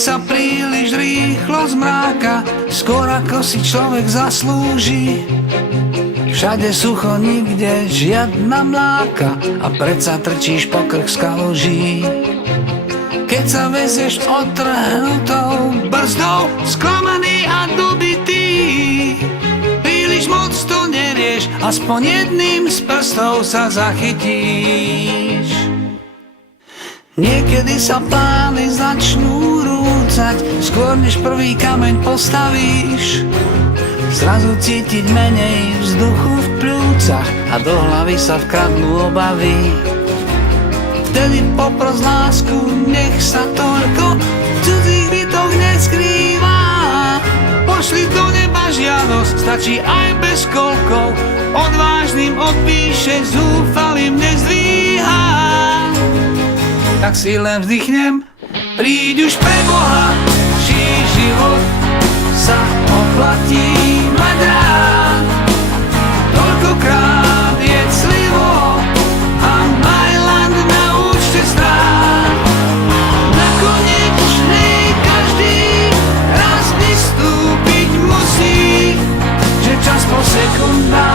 sa príliš rýchlo zmráka, skôr ako si človek zaslúži. Všade sucho, nikde žiadna mláka a predsa trčíš po krk z kaluží. Keď sa vezieš otrhnutou brzdou, sklamaný a dobitý, príliš moc to nerieš, aspoň jedným z prstov sa zachytíš. Niekedy sa plány začnú rúcať, skôr než prvý kameň postavíš. Zrazu cítiť menej vzduchu v pľúcach a do hlavy sa vkradnú obavy. Vtedy popros lásku, nech sa toľko v cudzích bytoch neskrýva. Pošli do neba žiadosť, stačí aj bez kolkov, odvážnym odpíše, zúfalým nezdvíha. Tak si len vzdychnem, príď už pre Boha, či život sa oplatí mať rád. Toľkokrát je clivo a Mailand na účte strát. Na konečnej každý raz vystúpiť musí, že čas po sekundách